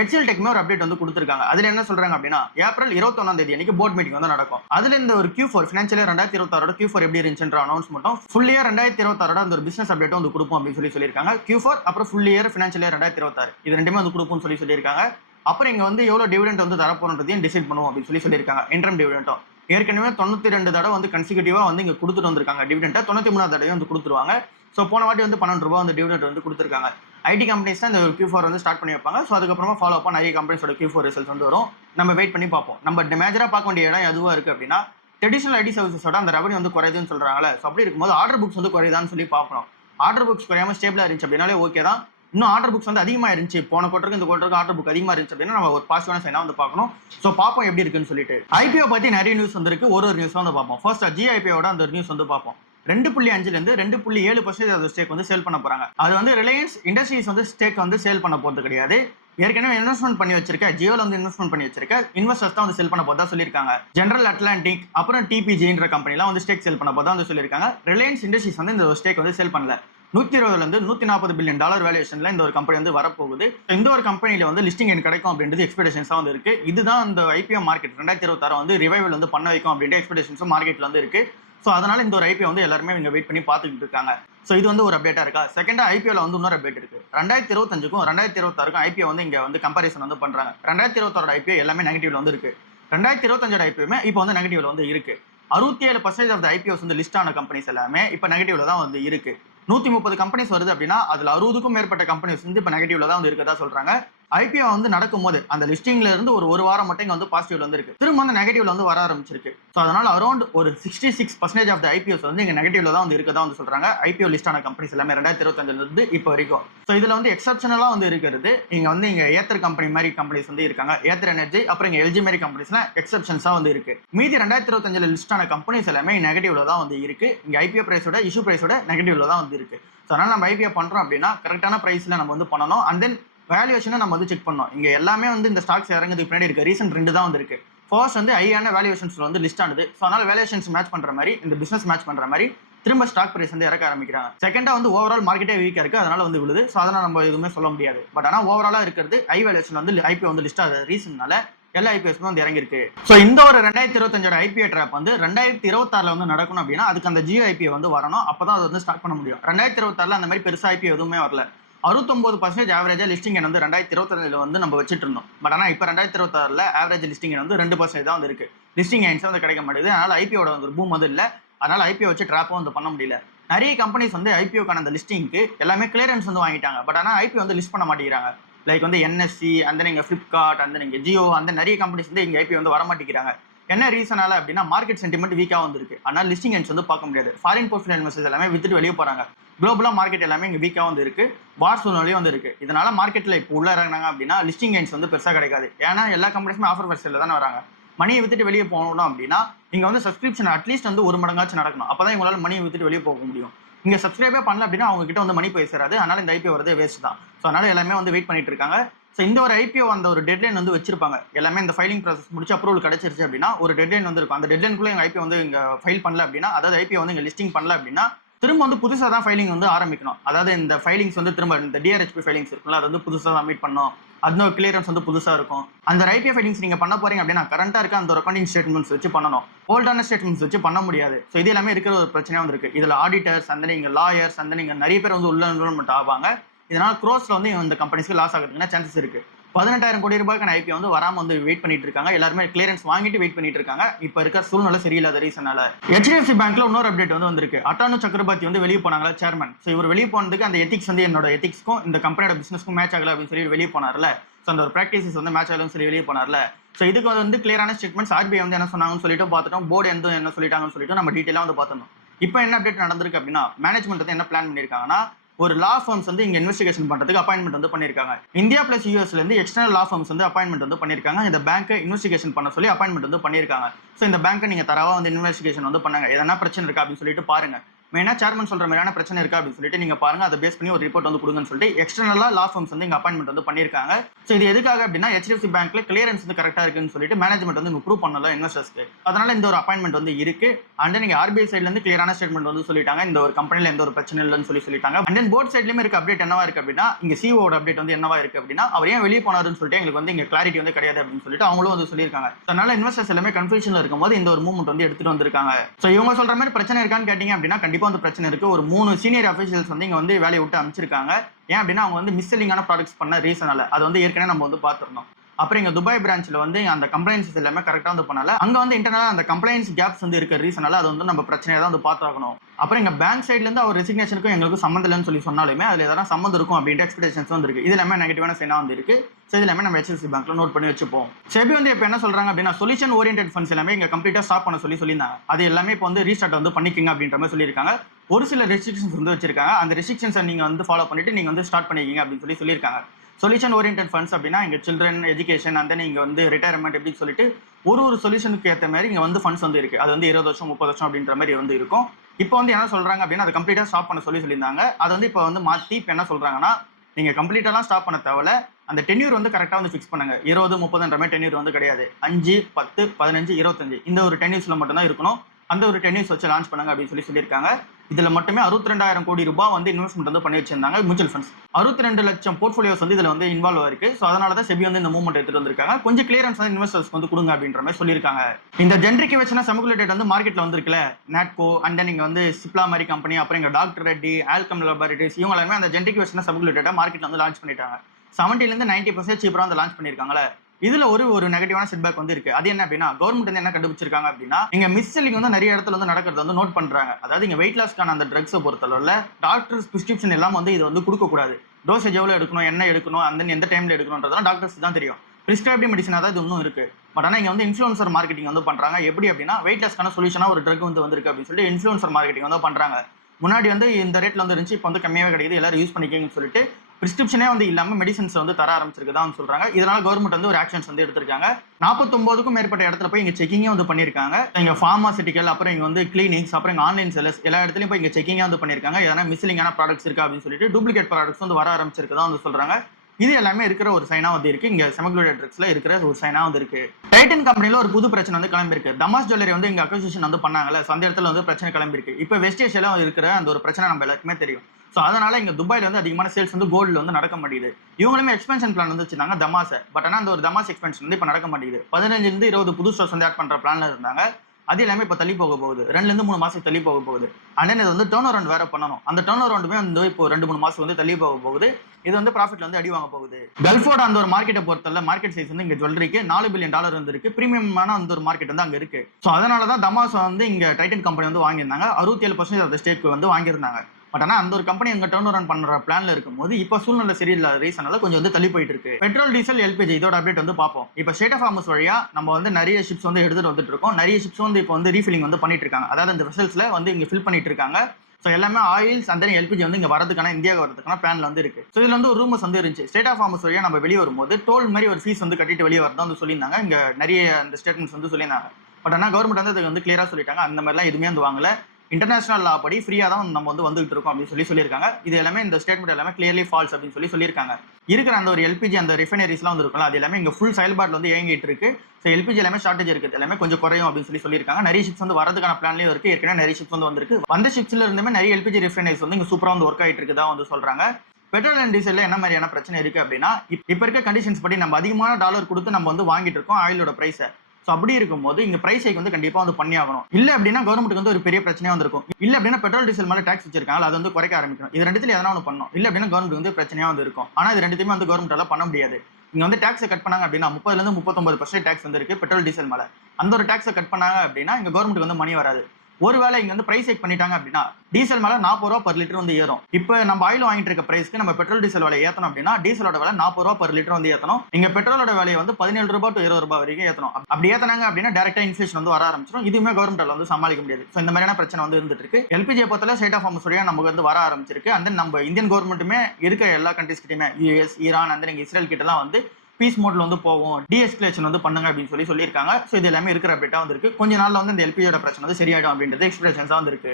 HCL டெக்மே ஒரு அப்டேட் வந்து கொடுத்துருக்காங்க. அதுல என்ன சொல்றாங்க அப்படின்னா ஏப்ரல் 21 அன்னைக்கு போர்ட் மீட்டிங் வந்து நடக்கும். அதுல இந்த ஒரு Q4 ஃபினான்ஷியல் இயர் 2026 Q4 எப்படி இருந்துச்சுன்ற அனௌன்ஸ்மெண்ட்டும் ஃபுல் இயர் 2026 அந்த ஒரு பிசினஸ் அப்டேட்டும் வந்து கொடுப்போம் அப்படின்னு சொல்லியிருக்காங்க. Q4 அப்புறம் ஃபுல் இயர் ஃபினான்ஷியல் இயர் 2026 இது ரெண்டுமே வந்து கொடுப்போம்னு சொல்லியிருக்காங்க. அப்புறம் இங்க வந்து எவ்வளவு டிவிடெண்ட் வந்து தரப்போறதையும் டிசைட் பண்ணுவோம் அப்படின்னு சொல்லியிருக்காங்க. இன்டர்ம் டிவிடெண்டும் ஏற்கனவே 92 தடவை வந்து கன்சிக்யூட்டிவா வந்து இங்க கொடுத்துட்டு வந்திருக்காங்க. டிவிடெண்டா 93வது தடவை வந்து கொடுத்துருவாங்க. ஸோ போன வாட்டி வந்து ₹12 வந்து டிவிடெண்ட் வந்து கொடுத்துருக்காங்க. ஐடி கம்பெனிஸ் தான் இந்த Q4 வந்து ஸ்டார்ட் பண்ணி வைப்பாங்க. ஸோ அதுக்கப்புறமா ஃபாலோ அப்பா நிறைய கம்பெனிஸோட Q4 ரிசல்ட்ஸ் வந்து வரும். நம்ம வெயிட் பண்ணி பார்ப்போம். நம்ம மேஜரா பார்க்க வேண்டிய இடம் எதுவா இருக்கு அப்படின்னா ட்ரெடிஷனல் ஐடி சர்வீஸோட அந்த ரெவன்யூ வந்து குறையுதுன்னு சொல்றாங்களே. ஸோ அப்படி இருக்கும்போது ஆர்டர் புக்ஸ் வந்து குறையுதான்னு சொல்லி பார்க்கணும். ஆர்டர் புக்ஸ் குறையாம ஸ்டேபிளா இருந்துச்சு அப்படின்னாலே ஓகே தான். இன்னும் ஆர்டர் புக்ஸ் வந்து அதிகமாக இருந்துச்சு, போன குவார்ட்டருக்கு இந்த குவார்ட்டருக்கு ஆர்டர் புக் அதிகமாக இருந்துச்சு அப்படின்னா நம்ம ஒரு பாசிட்டிவான சைனா வந்து பார்க்கணும். ஸோ பார்ப்போம் எப்படி இருக்குன்னு சொல்லிட்டு. ஐபிஓ பத்தி நிறைய நியூஸ் வந்திருக்கு. ஒரு நியூஸ் வந்து பார்ப்போம். ஃபர்ஸ்ட் GIPOட அந்த நியூஸ் வந்து பார்ப்போம். 2.5 2.7% அந்த ஸ்டேக் வந்து சேல் பண்ண போறாங்க. அது வந்து ரிலையன்ஸ் இண்டஸ்ட்ரீஸ் வந்து ஸ்டேக் வந்து சேல் பண்ண போறது கிடையாது. ஏற்கனவே இன்வெஸ்ட்மெண்ட் பண்ணி வச்சிருக்க ஜியோல வந்து இன்வெஸ்ட்மெண்ட் பண்ணி வச்சிருக்க இன்வெஸ்டர்ஸ் தான் வந்து செல் பண்ண போதா சொல்லியிருக்காங்க. ஜெனரல் அட்லாண்டிக் அப்புறம் TPGன்ற கம்பெனிலாம் வந்து ஸ்டேக் செல் பண்ண போதா வந்து சொல்லியிருக்காங்க. ரிலையன்ஸ் இண்டஸ்ட்ரீஸ் வந்து இந்த ஸ்டேக் வந்து சேல் பண்ணல. 120 $140 பில்லியன் வேல்யூஷன்ல இந்த ஒரு கம்பெனி வந்து வரப்போகுது. இந்த ஒரு கம்பெனில வந்து லிஸ்டிங் என் கிடைக்கும் அப்படின்றது எக்ஸ்பெக்டேஷன்ஸா வந்து இருக்கு. இதுதான் அந்த IPO மார்க்கெட் 2026 வந்து ரிவைவல் வந்து பண்ண வைக்கும் அப்படின்ற எக்ஸ்பெக்டேஷன்ஸ் மார்க்கெட்ல வந்து இருக்கு. ஸோ அதனால இந்த ஒரு ஐபிஓ வந்து எல்லாருமே இங்க வெயிட் பண்ணி பார்த்துக்கிட்டு இருக்காங்க. ஸோ இது வந்து ஒரு அப்டேட்டா இருக்கா. செகண்டா ஐபிஓல வந்து இன்னொரு அப்டேட் இருக்கு. 2025க்கும் 2026க்கும் ஐபிஓ வந்து இங்க வந்து கம்பேரிசன் வந்து பண்றாங்க. 2026 ஐபிஓ எல்லாமே நெகட்டிவ்ல வந்து இருக்கு. 2025 ஐபிஓமே இப்போ வந்து நெகட்டிவ்ல வந்து இருக்கு. 67% ஆஃப் த ஐபிஓஸ் வந்து லிஸ்ட் ஆன கம்பெனிஸ் எல்லாமே இப்போ நெகட்டிவ்ல தான் வந்து இருக்கு. 130 கம்பெனிஸ் வருது அப்படின்னா அதுல 60க்கும் மேற்பட்ட கம்பெனிஸ் வந்து இப்போ நெகட்டிவ்ல தான் வந்து இருக்கதா சொல்றாங்க. ஐபிஓ வந்து நடக்கும்போது அந்த லிஸ்டிங்ல இருந்து ஒரு வாரம் மட்டும் இங்க வந்து பாசிட்டிவ்ல வந்து இருக்கு. திரும்ப வந்து நெகட்டிவ்ல வந்து வர ஆரம்பிச்சிருக்கு. ஸோ அதனால அரௌண்ட் ஒரு 66% ஆஃப் த ஐபிஓஸ் வந்து இங்க நெகட்டிவ்ல தான் வந்து இருக்கதா வந்து சொல்றாங்க. ஐபிஓ லிஸ்ட் ஆன கம்பெனிஸ் எல்லாமே 2025ல இருந்து இப்போ வரைக்கும். ஸோ இதுல வந்து எக்ஸப்ஷனலா வந்து இருக்கிறது இங்க ஏத்தர் கம்பெனி மாதிரி கம்பெனிஸ் வந்து இருக்காங்க. ஏத்தர் எனர்ஜி அப்புறம் இங்க எல்ஜி மாதிரி கம்பெனிஸ்லாம் எக்ஸப்ஷன்ஸா வந்து இருக்கு. மீதி 2025ல லிஸ்ட் ஆன கம்பெனிஸ் எல்லாமே நெகட்டிவ்ல தான் வந்து இருக்கு. இங்க ஐபிஓ பிரைஸோட இஷ்யூ பிரைஸோட நெகட்டிவ்ல தான் வந்து இருக்கு. ஸோ அதனால நம்ம ஐபிஓ பண்றோம் அப்படின்னா கரெக்டான பிரைஸ்ல நம்ம வந்து பண்ணணும். அண்ட் தென் வேல்யூவேஷனை நம்ம வந்து செக் பண்ணோம். இங்க எல்லாமே வந்து இந்த ஸ்டாக்ஸ் இறங்குறதுக்கு பின்னாடி இருக்க ரீசன் 2 தான் வந்து இருக்கு. ஃபர்ஸ்ட் வந்து ஹையான வேல்யூவேஷன்ஸ்ல வந்து லிஸ்ட் ஆனது. ஸோ அதனால வேல்யூவேஷன்ஸ் மேட்ச் பண்ற மாதிரி இந்த பிசினஸ் மேட்ச் பண்ற மாதிரி திரும்ப ஸ்டாக் பிரைஸ் வந்து இறக்க ஆரம்பிக்கிறாங்க. செகண்டா வந்து ஓவரால் மார்க்கெட்டே வீக்கா இருக்கு, அதனால வந்து விழுது. ஸோ அதனால நம்ம எதுவுமே சொல்ல முடியாது. பட் ஆனால் ஓவராலா இருக்கிறது ஹை வேல்யூவேஷன் வந்து ஐபிஓ வந்து லிஸ்ட் ஆகிற ரீசன்னால எல்லா ஐபிஎஸ்மே வந்து இறங்கிருக்கு. ஸோ இந்த ஒரு 2025 ஐபிஓ ட்ராப் வந்து 2026ல வந்து நடக்கணும் அப்படின்னா அதுக்கு அந்த ஜியோ ஐபிஓ வந்து வரணும். அப்பதான் அது வந்து ஸ்டார்ட் பண்ண முடியும். 2026ல அந்த மாதிரி பெருசா ஐபிஓ எதுவுமே வரல. 69% ஆவரேஜா லிஸ்டிங் வந்து 2025ல வந்து நம்ம வச்சிட்டு இருந்தோம். பட் ஆனால் இப்போ 2026ல ஆவரேஜ் லிஸ்டிங் வந்து 2% தான் வந்து இருக்கு. லிஸ்டிங் எயின்ஸ் வந்து கிடைக்க மாட்டேங்குது. அதனால ஐபிஓட வந்து பூம் வந்து இல்லை. அதனால ஐபிஓ வச்சு ட்ராப்பும் வந்து பண்ண முடியல. நிறைய கம்பெனிஸ் வந்து ஐபிஓக்கான அந்த லிஸ்டிங்க்கு எல்லாமே கிளியரன்ஸ் வந்து வாங்கிட்டாங்க. பட் ஆனால் ஐபிஓ வந்து லிஸ்ட் பண்ண மாட்டேங்கிறாங்க. லைக் வந்து என்எஸ்சி அந்த நீங்க ஃபிளிப்கார்ட் அந்த நீங்க ஜியோ அந்த நிறைய கம்பெனிஸ் வந்து இங்க ஐபிஓ வந்து வர மாட்டேங்கிறாங்க. என்ன ரீசனால அப்படின்னா மார்க்கெட் சென்டிமெண்ட் வீக்கா வந்துருக்கு. ஆனால் லிஸ்டிங் எண்ட்ஸ் வந்து பார்க்க முடியாது. ஃபாரின் போர்ட்ஃபோலியோ இன்வெஸ்டர்ஸ் எல்லாமே வித்துட்டு வெளியே போறாங்க. குளோபலா மார்க்கெட் எல்லாமே இங்க வீக்கா வந்து இருக்கு. வார் சூழ்நிலையும் வந்து இருக்கு. இதனால மார்க்கெட்ல இப்போ உள்ள இறங்கினாங்க அப்படின்னா லிஸ்டிங் எண்ட்ஸ் வந்து பெருசா கிடைக்காது. ஏன்னா எல்லா கம்பெனிஸுமே ஆஃபர் வெர்ஷன்ல தானே வராங்க. மணியை வித்துட்டு வெளியே போகணும் அப்படின்னா இங்க வந்து சப்ஸ்கிரிப்ஷன் அட்லீஸ்ட் வந்து ஒரு மடங்காச்சும் நடக்கணும். அப்பதான் இவங்களால மணியை வித்துட்டு வெளியே போக முடியும். இங்க சப்ஸ்கிரைபே பண்ணல அப்படின்னா அவங்க கிட்ட வந்து மணி போய் சேராது. அதனால இந்த ஐபிஓ வரது வேஸ்ட் தான். ஸோ அதனால எல்லாமே வந்து வெயிட் பண்ணிட்டு இருக்காங்க. ஸோ இந்த ஒரு ஐபிஓ அந்த ஒரு டெட்லைன் வந்து வச்சிருப்பாங்க. எல்லாமே இந்த ஃபைலிங் ப்ராசஸ் முடிச்சு அப்ரூவல் கிடைச்சிருச்சு அப்படின்னா ஒரு டெட்லைன் வந்து இருக்கும். அந்த டெட்லைனுக்குள்ள எங்க ஐபிஓ வந்து இங்க ஃபைல் பண்ணல அப்படின்னா, அதாவது ஐபிஓ வந்து இங்க லிஸ்டிங் பண்ணல அப்படின்னா திரும்ப வந்து புதுசாக தான் ஃபைலிங் வந்து ஆரம்பிக்கணும். அதாவது இந்த ஃபைலிங்ஸ் வந்து திரும்ப இந்த டிஆர்ஹெச்பி ஃபைலிங்ஸ் இருக்குல்ல, அது வந்து புதுசாக சப்மிட் பண்ணணும். அதனோட கிளியரன்ஸ் வந்து புதுசாக இருக்கும். அந்த ஐபிஓ ஃபைலிங்ஸ் நீங்கள் பண்ண போறீங்க அப்படின்னா கரண்டாக இருக்க அந்த அக்கௌண்டிங் ஸ்டேட்மெண்ட்ஸ் வச்சு பண்ணணும். ஓல்டான ஸ்டேட்மெண்ட்ஸ் வச்சு பண்ண முடியாது. ஸோ இது எல்லாமே இருக்கிற ஒரு பிரச்சனையாக வந்து இருக்கு. இதில் ஆடிட்டர்ஸ் அந்த நீங்க லாயர்ஸ் அந்த நீங்க நிறைய பேர் வந்து உள்ள இன்வால்மெண்ட் ஆவாங்க. இதனால க்ரோஸ்ல வந்து இந்த கம்பெனிஸ்க்கு லாஸ் ஆகிறதுக்கு சான்சஸ் இருக்கு. 18,000 கோடி ரூபாய்க்கான ஐபிஓ வந்து வராம வந்து வெயிட் பண்ணிட்டு இருக்காங்க. எல்லாருமே கிளியரன்ஸ் வாங்கிட்டு வெயிட் பண்ணிட்டு இருக்காங்க. இப்ப இருக்க சூழ்நிலை சரியில்லாத ரீசனால. HDFC பேங்க்ல இன்னொரு அப்டேட் வந்து வந்திருக்கு. அட்டானு சக்கரவர்த்தி வந்து வெளியே போனாங்களா சேர்மன். ஸோ இவர் வெளியே போனதுக்கு அந்த எத்திக்ஸ் வந்து என்னோட எத்திக்ஸ்க்கும் இந்த கம்பெனியோட பிசினஸ்க்கும் மேட்ச் ஆகல அப்படின்னு சொல்லி வெளியே போனார்ல. ஸோ அந்த ஒரு ப்ராக்டிசஸ் வந்து மேட்ச் ஆகலன்னு சொல்லி வெளியே போனார்ல. ஸோ இதுக்கு வந்து கிளியரான ஸ்டேட்மெண்ட்ஸ் RBI வந்து என்ன சொன்னாங்கன்னு சொல்லிட்டு பார்த்துட்டோம். போர்டு என்ன சொல்லிட்டாங்கன்னு சொல்லிட்டு நம்ம டீட்டெயிலாக வந்து பார்த்துட்டோம். இப்போ என்ன அப்டேட் நடந்திருக்கு அப்படின்னா மேனேஜ்மெண்ட் வந்து என்ன பிளான் பண்ணியிருக்காங்கன்னா ஒரு லா ஃபார்ம்ஸ் வந்து இங்க இன்வெஸ்டிகேஷன் பண்றதுக்கு அப்பாயின்மெண்ட் வந்து பண்ணிருக்காங்க. இந்தியா பிளஸ் யூஎஸ்ல இருந்து எக்ஸ்டர்னல் லா ஃபார்ம்ஸ் வந்து அப்பாயின்மெண்ட் வந்து பண்ணிருக்காங்க. இந்த பேங்கை இன்வெஸ்டிகேஷன் பண்ண சொல்லி அப்பாயின்மெண்ட் வந்து பண்ணிருக்காங்க. ஸோ இந்த பேங்கை நீங்க தரவா வந்து இன்வெஸ்டிகேஷன் வந்து பண்ணாங்க. எதனா பிரச்சனை இருக்கா அப்படின்னு சொல்லிட்டு பாருங்க. மெயினா சேர்மன் சொல்ற மாதிரியான பிரச்சனை இருக்கா அப்படின்னு சொல்லிட்டு நீங்க பாருங்க. அதை பேஸ் பண்ணி ஒரு ரிப்போர்ட் வந்து கொடுங்கன்னு சொல்லிட்டு எக்ஸ்டர்னலா லா ஃபார்ம்ஸ் வந்து இங்க அப்பாயின்மெண்ட் வந்து பண்ணிருக்காங்க. ஸோ இது எதுக்காக அப்படின்னா HDFC பேங்க்ல கிளியரன்ஸ் வந்து கரெக்டா இருக்குன்னு சொல்லிட்டு மேனேஜ்மெண்ட் வந்து ப்ரூவ் பண்ணல இன்வெஸ்டர்ஸ்க்கு. அதனால இந்த ஒரு அப்பாயின்மெண்ட் வந்து இருக்கு. அண்ட் நீங்க RBI சைட்ல இருந்து கிளியரான ஸ்டேட்மெண்ட் வந்து சொல்லிட்டாங்க. இந்த ஒரு கம்பெனில எந்த ஒரு பிரச்சனை இல்லைன்னு சொல்லிட்டாங்க. அண்ட் தென் போர்ட் சைட்லயுமே இருக்க அப்டேட் என்னவா இருக்கு அப்படின்னா இங்க சிஓட அப்டேட் வந்து என்னவா இருக்கு அப்படின்னா அவர் ஏன் வெளியே போனாருன்னு சொல்லிட்டு எங்களுக்கு வந்து இங்க கிளாரிட்டி வந்து கிடையாது அப்படின்னு சொல்லிட்டு அவங்களும் வந்து சொல்லியிருக்காங்க. அதனால இன்வெஸ்டர்ஸ் எல்லாமே கன்ஃபியூஷன்ல இருக்கும்போது இந்த ஒரு மூவ்மெண்ட் வந்து எடுத்துட்டு வந்திருக்காங்க. ஸோ இவங்க சொல்ற மாதிரி பிரச்சனை இருக்கான்னு கேட்டீங்க அப்படின்னா கண்டிப்பா வந்து பிரச்சனை இருக்கு. ஒரு 3 சீனியர் அஃபிஷியல்ஸ் வந்து இங்க வந்து வேலையை விட்டு அமைச்சிருக்காங்க. ஏன் அப்படின்னா அவங்க வந்து மிஸ்செல்லிங்கான ப்ராடக்ட்ஸ் பண்ண ரீசனால அது வந்து ஏற்கனவே நம்ம வந்து பார்த்துருந்தோம். அப்புறம் இங்க துபாய் பிரான்ச்ல வந்து அந்த கம்ப்ளைன்ஸ் எல்லாமே கரெக்டா வந்து பண்ணல. அங்க வந்து இன்டர்னலா அந்த கம்ப்ளைன்ஸ் கேப்ஸ் வந்து இருக்க ரீசனால அது வந்து நம்ம பிரச்சனையா தான் வந்து பார்த்தாகணும். அப்புறம் எங்க பேங்க் சைட்ல இருந்து அவர் ரெசிக்னேஷனுக்கும் எங்களுக்கு சம்மந்தம் இல்லைன்னு சொல்லி சொன்னாலுமே அதுல ஏதாவது சம்மந்தம் இருக்கும் அப்படின்ற எக்ஸ்பெக்டேஷன்ஸ் வந்து இருக்கு. இது எல்லாமே நெகட்டிவான சைனா வந்து இருக்கு. ஸோ இது எல்லாமே நம்ம HDFC பேங்க்ல நோட் பண்ணி வச்சுப்போம். செபி வந்து இப்போ என்ன சொல்றாங்க அப்படின்னா சொல்யூஷன் ஓரியன்டட் ஃபண்ட்ஸ் எல்லாமே இங்க கம்ப்ளீட்டா ஸ்டாப் பண்ண சொல்லியிருந்தாங்க. அது எல்லாமே இப்போ வந்து ரீஸ்டார்ட் வந்து பண்ணிக்கங்க அப்படின்ற மாதிரி சொல்லியிருக்காங்க. ஒரு சில ரெஸ்ட்ரிக்ஷன்ஸ் வந்து வச்சிருக்காங்க. அந்த ரெஸ்ட்ரிக்ஷன்ஸை நீங்க வந்து ஃபாலோ பண்ணிட்டு நீங்க வந்து ஸ்டார்ட் பண்ணிக்கிங்க அப்படின்னு சொல்லியிருக்காங்க. சொல்யூஷன் ஓரியன்டட் ஃபண்ட்ஸ் அப்படின்னா இங்க சில்ட்ரன் எஜுகேஷன் அந்த நீங்க வந்து ரிட்டையர்மெண்ட் எப்படி சொல்லிட்டு ஒரு சொல்யூஷனுக்கு ஏற்ற மாதிரி இங்க வந்து ஃபண்ட்ஸ் வந்து இருக்கு. அது வந்து 20 வருஷம் 30 வருஷம் அப்படின்ற மாதிரி வந்து இருக்கும். இப்போ வந்து என்ன சொல்றாங்க அப்படின்னா அதை கம்ப்ளீட்டா ஸ்டாப் பண்ண சொல்லியிருந்தாங்க. அது வந்து இப்போ வந்து மாற்றி இப்போ என்ன சொல்றாங்கன்னா நீங்க கம்ப்ளீட்டாலாம் ஸ்டாப் பண்ண தேவையில்ல. அந்த டென்யூர் வந்து கரெக்டாக வந்து ஃபிக்ஸ் பண்ணுங்க. 20 30ன்ற மாதிரி டென்யூர் வந்து கிடையாது. 5 10 15 25 இந்த ஒரு டென்யூர்ஸ்ல மட்டும் தான் இருக்கணும். அந்த ஒரு 10 years வச்சு லான்ச் பண்ணாங்க அப்படின்னு சொல்லியிருக்காங்க. இதுல மட்டுமே 62,000 கோடி ரூபாய் வந்து இன்வெஸ்ட்மெண்ட் வந்து பண்ணி வச்சிருந்தாங்க மியூச்சுவல் ஃபண்ட்ஸ். 62 லட்சம் போர்ட்ஃபோலியோஸ் வந்து இதுல வந்து இன்வால்வ் ஆயிருக்கு. ஸோ அதனால தான் செபி வந்து இந்த மூவ்மெண்ட் எடுத்துட்டு வந்திருக்காங்க. கொஞ்சம் கிளியரன்ஸ் வந்து இன்வெஸ்டர்ஸ்க்கு வந்து கொடுங்க அப்படின்ற மாதிரி சொல்லியிருக்காங்க. இந்த ஜென்ரிகேஷன் செமிகுலேட்டட் வந்து மார்க்கெட்ல வந்திருக்குல, நாட்கோ அண்ட் தென் இங்க வந்து சிப்லா மாதிரி கம்பெனி, அப்புறம் இங்க டாக்டர் ரெட்டி, ஆல்கம் லேபரேட்டரிஸ், இவங்க எல்லாமே அந்த ஜென்ரிகேஷன் செமிகுலேட்டடா மார்க்கெட்ல வந்து லான்ச் பண்ணிட்டாங்க. 70ல 90% சீப்பரா வந்து லான்ச் பண்ணிருக்காங்கல்ல. இதுல ஒரு நெகட்டிவான செட்பேக் வந்து இருக்கு. அது என்ன அப்படின்னா, கவர்மெண்ட் வந்து என்ன கண்டுபிடிச்சிருக்காங்க அப்படின்னா, இங்க மிஸ் செல்லிங் வந்து நிறைய இடத்துல வந்து நடக்கிறது வந்து நோட் பண்றாங்க. அதாவது இங்க வெயிட் லாஸ்க்கான அந்த ட்ரக்ஸை பொறுத்தளவுல டாக்டர்ஸ் பிரிஸ்கிரிப்ஷன் எல்லாம் வந்து இது வந்து கொடுக்க கூடாது. டோசேஜ் எவ்வளவு எடுக்கணும், என்ன எடுக்கணும், அந்த எந்த டைம்ல எடுக்கணும்ன்றதெல்லாம் டாக்டர்ஸ் தான் தெரியும். பிரிஸ்கிரைப்டு மெடிசன் அதாவது இன்னும் இருக்கு. பட் ஆனால் இங்க வந்து இன்ஃப்ளூயன்சர் மார்க்கெட்டிங் வந்து பண்றாங்க. எப்படி அப்படின்னா, வெயிட் லாஸ்க்கான சொல்யூஷனா ஒரு ட்ரக் வந்து வந்திருக்கு அப்படின்னு சொல்லிட்டு இன்ஃப்ளூயன்சர் மார்க்கெட்டிங் வந்து பண்றாங்க. முன்னாடி வந்து இந்த ரேட்ல வந்து இருந்துச்சு, இப்போ வந்து கம்மியாவே கிடைக்குது, எல்லாரும் யூஸ் பண்ணிக்கங்கன்னு சொல்லிட்டு பிரிஸ்கிரிப்ஷனே வந்து இல்லாம மெடிசன்ஸ் வந்து தர ஆரம்பிச்சிருக்குதான் சொல்றாங்க. இதனால கவர்மெண்ட் வந்து ஒரு ஆக்ஷன்ஸ் வந்து எடுத்திருக்காங்க. 49க்கும் மேற்பட்ட இடத்துல போய் இங்க செக்கிங்கே வந்து பண்ணிருக்காங்க. இங்க பார்மாசிட்டிக்கல், அப்புறம் இங்க வந்து கிளினிக்ஸ், அப்புறம் இங்க ஆன்லைன் செல்லர்ஸ் எல்லா இடத்துலயும் போய் இங்க செக்கிங்கே வந்து பண்ணிருக்காங்க. எதனா மிஸ்லிங்கான ப்ராடக்ட்ஸ் இருக்கா அப்படின்னு சொல்லிட்டு டூப்ளிகேட் ப்ராடக்ட்ஸ் வந்து வர ஆரம்பிச்சிருக்குதான் வந்து சொல்றாங்க. இது எல்லாமே இருக்கிற ஒரு சைனா வந்து இருக்கு. இங்க செமிகுலேட்டட் ட்ரக்ஸ்ல இருக்கிற ஒரு சைனா வந்து இருக்கு. டைட்டன் கம்பெனில ஒரு புது பிரச்சனை வந்து கிளம்பிருக்கு. தமாஸ் ஜுவல்லரி வந்து இங்க அக்விசிஷன் வந்து பண்ணாங்கல்ல, அந்த இடத்துல வந்து பிரச்சனை கிளம்பிருக்கு. இப்போ வெஸ்ட் ஏஷியால இருக்கிற அந்த ஒரு பிரச்சனை நம்ம எல்லாருக்குமே தெரியும். ஸோ அதனால இங்க துபாயில வந்து அதிகமான சேல்ஸ் வந்து கோல்டுல வந்து நடக்க மாட்டேங்குது. இவங்களுமே எக்ஸ்பென்ஷன் பிளான் வந்து வச்சிருந்தாங்க தமாஸை. பட் ஆனால் அந்த ஒரு தமாஸ் எக்ஸ்பென்ஷன் வந்து இப்போ நடக்க மாட்டேங்குது. 15 20 புது ஸ்டோர்ஸ் வந்து ஆட் பண்ற பிளான்ல இருந்தாங்க. அது எல்லாமே இப்போ தள்ளி போக போகுது. 2 3 மாசத்துக்கு தள்ளி போக போகுது. அண்ட் இது வந்து டர்ன் அரவுண்ட் வேற பண்ணணும். அந்த டர்ன் அரவுண்டுமே வந்து இப்போ 2 3 மாசம் வந்து தள்ளி போக போகுது. இது வந்து ப்ராஃபிட்ல வந்து அடி வாங்க போகுது. கல்ஃபோட அந்த ஒரு மார்க்கெட்டை பொறுத்தவரை மார்க்கெட் சைஸ் வந்து இங்க ஜுவல்லரிக்கு $4 பில்லியன் வந்து இருக்கு. பிரீமியமான அந்த ஒரு மார்க்கெட் வந்து அங்க இருக்கு. ஸோ அதனால தான் தமாஸ் வந்து இங்க டைட்டன் கம்பெனி வந்து வாங்கியிருந்தாங்க. 67% ஆஃப் ஸ்டேக் வந்து வாங்கியிருந்தாங்க. பட் ஆனால் அந்த ஒரு கம்பெனி அங்கே டர்ன் அரவுண்ட் பண்ற பிளான்ல இருக்கும்போது இப்போ சூழ்நிலை சரியில்லாத ரீசனால கொஞ்சம் வந்து தள்ளி போயிட்டு இருக்கு. பெட்ரோல், டீசல், எல்பிஜி இதோட அப்டேட் வந்து பார்ப்போம். இப்போ ஸ்டேட் ஆஃப் ஹார்மஸ் வழியா நம்ம வந்து நிறைய ஷிப்ஸ் வந்து எடுத்துட்டு வந்துட்டு இருக்கோம். நிறைய ஷிப்ஸ் வந்து இப்போ வந்து ரீஃபில்லிங் வந்து பண்ணிட்டு இருக்காங்க. அதாவது இந்த வெசல்ஸ்ல வந்து இங்க ஃபில் பண்ணிட்டு இருக்காங்க. ஸோ எல்லாமே ஆயில்ஸ் அந்த எல்பிஜி வந்து இங்க வரதுக்கான இந்தியாவுக்கு வரதுக்கான பிளான்ல வந்து இருக்கு. ஸோ இதுல வந்து ஒரு ரூமர்ஸ் வந்து இருந்துச்சு. ஸ்டேட் ஆஃப் ஹார்மஸ் வழியா நம்ம வெளியே வரும்போது டோல் மாதிரி ஒரு ஃபீஸ் வந்து கட்டிட்டு வெளியே வரதான் வந்து சொல்லியிருந்தாங்க. இங்க நிறைய அந்த ஸ்டேட்மெண்ட்ஸ் வந்து சொல்லியிருந்தாங்க. பட் ஆனால் கவர்மெண்ட் வந்து அதுக்கு வந்து கிளியரா சொல்லிட்டாங்க, அந்த மாதிரிலாம் எதுவுமே வந்து வாங்கல. இன்டர்நேஷனல் லா படி ஃப்ரீயா தான் நம்ம வந்து வந்துட்டு இருக்கோம் அப்படின்னு சொல்லியிருக்காங்க. இது எல்லாமே இந்த ஸ்டேட்மெண்ட் எல்லாமே கிளியர்லி ஃபால்ஸ் அப்படின்னு சொல்லியிருக்காங்க. இருக்கிற அந்த ஒரு எல்பிஜி அந்த ரிஃபைனரிஸ்லாம் வந்து இருக்கும்ல, அது எல்லாமே இங்க ஃபுல் செயல்பாட்டில் வந்து இயங்கிட்டு இருக்கு. ஸோ எல்பிஜி எல்லாமே ஷார்டேஜ் இருக்குது, எல்லாமே கொஞ்சம் குறையும் அப்படின்னு சொல்லியிருக்காங்க. நிறைய ஷிப்ஸ் வந்து வரதுக்கான பிளான்லயும் இருக்கு. ஏற்கனவே நிறைய ஷிப்ஸ் வந்து வந்திருக்கு. வந்த ஷிப்ஸ்ல இருந்துமே நிறைய எல்பிஜி ரிஃபைனரிஸ் வந்து இங்க சூப்பரா வந்து ஒர்க் ஆயிட்டு இருக்குதான் வந்து சொல்றாங்க. பெட்ரோல் அண்ட் டீசல்ல என்ன மாதிரியான பிரச்சனை இருக்கு அப்படின்னா, இப்ப இருக்க கண்டிஷன்ஸ் படி நம்ம அதிகமான டாலர் கொடுத்து நம்ம வந்து வாங்கிட்டு இருக்கோம் ஆயிலோட பிரைஸை. ஸோ அப்படி இருக்கும்போது இங்க பிரைஸ் ஹைக் வந்து கண்டிப்பா வந்து பண்ணி ஆகணும். இல்ல அப்படின்னா கவர்மெண்ட்டுக்கு வந்து ஒரு பெரிய பிரச்சனையா வந்திருக்கும். இல்ல அப்படின்னா பெட்ரோல் டீசல் மேல டாக்ஸ் வச்சிருக்காங்க, அது வந்து குறைக்க ஆரம்பிக்கணும். இது ரெண்டுத்துல எதனா ஒன்று பண்ணணும். இல்ல அப்படின்னா கவர்மெண்ட் வந்து பிரச்சனையா வந்து இருக்கும். ஆனா இது ரெண்டுத்தையுமே வந்து கவர்மெண்டால பண்ண முடியாது. இங்க வந்து டாக்ஸை கட் பண்ணாங்க அப்படின்னா 30ல 39% டாக்ஸ் வந்து இருக்கு பெட்ரோல் டீசல் மேல. அந்த ஒரு டாக்ஸை கட் பண்ணாங்க அப்படின்னா இங்க கவர்மெண்ட்டுக்கு வந்து மணி வராது. ஒருவேளை இங்க வந்து பிரைஸ் ஹைக் பண்ணிட்டாங்க அப்படின்னா டீசல் மேல 40 ரூபா பர் லிட்டர் வந்து ஏறும். இப்போ நம்ம ஆயில் வாங்கிட்டு இருக்க பிரைஸ்க்கு நம்ம பெட்ரோல் டீசல் விலை ஏத்தணும் அப்படின்னா டீசலோட விலை 40 ரூபா பர் லிட்டர் வந்து ஏத்தணும். இங்க பெட்ரோலோட விலையை வந்து 17 ரூபாய் to 20 ரூபாய் வரைக்கும் ஏத்தணும். அப்படி ஏத்தனாங்க அப்படின்னா டைரக்டா இன்ஃபிளேஷன் வந்து வர ஆரம்பிச்சிடும். இதுவுமே கவர்மெண்டால வந்து சமாளிக்க முடியாது. ஸோ இந்த மாதிரியான பிரச்சனை வந்து இருந்துட்டு இருக்கு. எல்பிஜியை பொறுத்தல ஸ்டேட் ஆஃப் ஹார்மஸ் வழியா நமக்கு வந்து வர ஆரம்பிச்சிருக்கு. அந்த நம்ம இந்தியன் கவர்மெண்ட்டுமே இருக்க எல்லா கண்ட்ரிஸ் கிட்டயுமே யூஎஸ், ஈரான், அந்த இஸ்ரேல் கிட்ட எல்லாம் வந்து பீஸ் மோட்ல வந்து போவோம், டீஎஸ்கலேஷன் வந்து பண்ணுங்க அப்படின்னு சொல்லியிருக்காங்க. ஸோ இது எல்லாமே இருக்கிற அப்டேட்டா வந்து இருக்கு. கொஞ்ச நாள்ல வந்து இந்த எல்பிஜியோட பிரச்சனை வந்து சரியாயிடும் அப்படின்றது எக்ஸ்பெக்டேஷன்ஸா வந்து இருக்கு.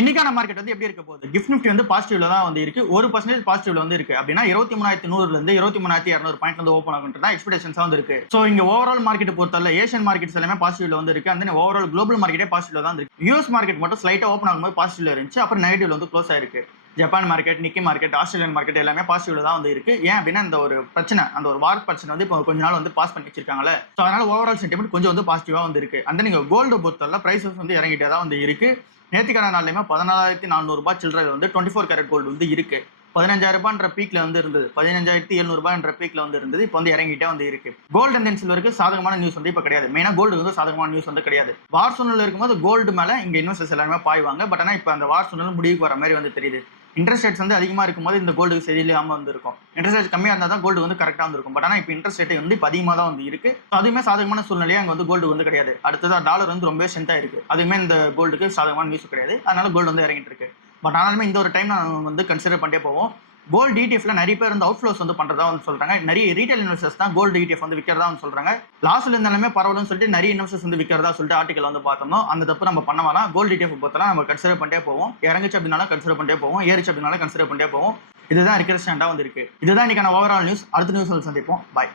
இன்னைக்கான மார்க்கெட் வந்து எப்படி இருக்க போகுது? கிஃப்ட் நிஃப்டி வந்து பாசிட்டிவ்ல தான் வந்து இருக்கு. 1% பாசிட்டிவ்ல வந்து இருக்கு. அப்படின்னா 23,100ல இருந்து 23,200 பாயிண்ட் வந்து ஓப்பன் ஆகுன்றதா எக்ஸ்பெக்டேஷன்ஸா வந்து இருக்கு. சோ இங்க ஓவரால் மார்க்கெட் பொறுத்தவரை ஏஷியன் மார்க்கெட்ஸ் எல்லாமே பாசிட்டிவ்ல வந்து இருக்கு. அந்த ஓவரால் குளோபல் மார்க்கெட்டே பாசிட்டிவ்ல தான் இருக்கு. யூஎஸ் மார்க்கெட் மட்டும் ஸ்லைட்டா ஓப்பன் ஆகும்போது பாசிட்டிவ்ல இருந்துச்சு, அப்புறம் நெகட்டிவ்ல வந்து க்ளோஸ் ஆயிருக்கு. ஜப்பான் மார்க்கெட், நிக்கி மார்க்கெட், ஆஸ்திரேலியன் மார்க்கெட் எல்லாமே பாசிட்டிவ்ல தான் வந்து இருக்கு. ஏன் அப்படின்னா இந்த ஒரு பிரச்சனை, அந்த ஒரு வார் பிரச்சனை வந்து இப்போ கொஞ்ச நாள் வந்து பாஸ் பண்ணி வச்சிருக்காங்கல்ல. ஸோ அதனால ஓவரால் சென்டிமெண்ட் கொஞ்சம் வந்து பாசிட்டிவா வந்து இருக்கு. அந்த நீங்க கோல்டு பொறுத்தவரை பிரைசஸ் வந்து இறங்கிட்டே தான் வந்து இருக்கு. நேற்றுக்கான நாள்லயுமே 14,400 ரூபாய் சில்லறை வந்து 24 கேரட் கோல்டு வந்து இருக்கு. 15,000 ரூபாய்ன்ற பீக்ல வந்து இருந்தது, 15,700 ரூபாய்ன்ற பீக்ல வந்து இருந்தது. இப்போ வந்து இறங்கிட்டே வந்து இருக்கு. கோல்டு அண்ட் சில்வருக்கு சாதகமான நியூஸ் வந்து இப்போ கிடையாது. மெயினா கோல்டு வந்து சாதகமான நியூஸ் வந்து கிடையாது. வார் சூழ்நிலை இருக்கும்போது கோல்டு மேல இங்க இன்வெஸ்டர்ஸ் எல்லாருமே பாய்வாங்க. பட் ஆனா இப்போ அந்த வார் சூழ்நிலை முடிவுக்கு வர மாதிரி வந்து தெரியுது. இன்ட்ரெஸ்ட் ரேட்ஸ் வந்து அதிகமாக இருக்கும்போது இந்த கோல்டுக்கு சரியில்லாமல் வந்து இருக்கும். இன்ட்ரெஸ்ட் ரேட் கம்மியாக இருந்தால் தான் கோல்டு வந்து கரெக்டாக வந்து இருக்கும். பட் ஆனால் இப்போ இன்ட்ரெஸ்ட் ரேட் வந்து இப்போ அதிகமாக தான் வந்து இருக்கு. அதுவுமே சாதகமான சூழ்நிலையே அங்கே வந்து கோல்டு வந்து கிடையாது. அடுத்ததான் டாலர் வந்து ரொம்ப ஸ்ட்ரென்த்தாக இருக்கு. அதுவுமே இந்த கோல்டுக்கு சாதகமான நியூஸ் கிடையாது. அதனால கோல்டு வந்து இறங்கிட்டு இருக்கு. பட் ஆனாலுமே இந்த ஒரு டைம் நான் வந்து கன்சிடர் பண்ணிட்டே போவோம். கோல்டு இடிஎஃப்ல நிறைய பேர் வந்து அவுட்ஃப்ளோஸ் வந்து பண்றதா வந்து சொல்றாங்க. நிறைய ரீட்டைல் இன்வெஸ்டர்ஸ் தான் கோல்டு இடிஎஃப் வந்து விற்கிறதா வந்து சொல்றாங்க. லாஸ்ட்ல இருந்தாலுமே பரவாயில்லன்னு சொல்லிட்டு நிறைய இன்வெஸ்டர்ஸ் வந்து விற்கிறதா சொல்லிட்டு ஆர்டிகல் வந்து பார்த்தோம். அந்த தப்பு நம்ம பண்ண வேணாம். கோல்டு இடிஎஃப் பொறுத்தலாம் நம்ம கன்சிடர் பண்ணிட்டே போவோம். இறங்குச்சு அப்படின்னாலும் கன்சிடர் பண்ணிட்டே போவோம், ஏறிச்சு அப்படின்னாலும் கன்சிடர் பண்ணிட்டே போவோம். இதுதான் இருக்கிற ஸ்டாண்டா வந்து இருக்கு. இதுதான் இன்னைக்கான ஓவரால் நியூஸ். அடுத்த நியூஸ் சந்திப்போம். பாய்.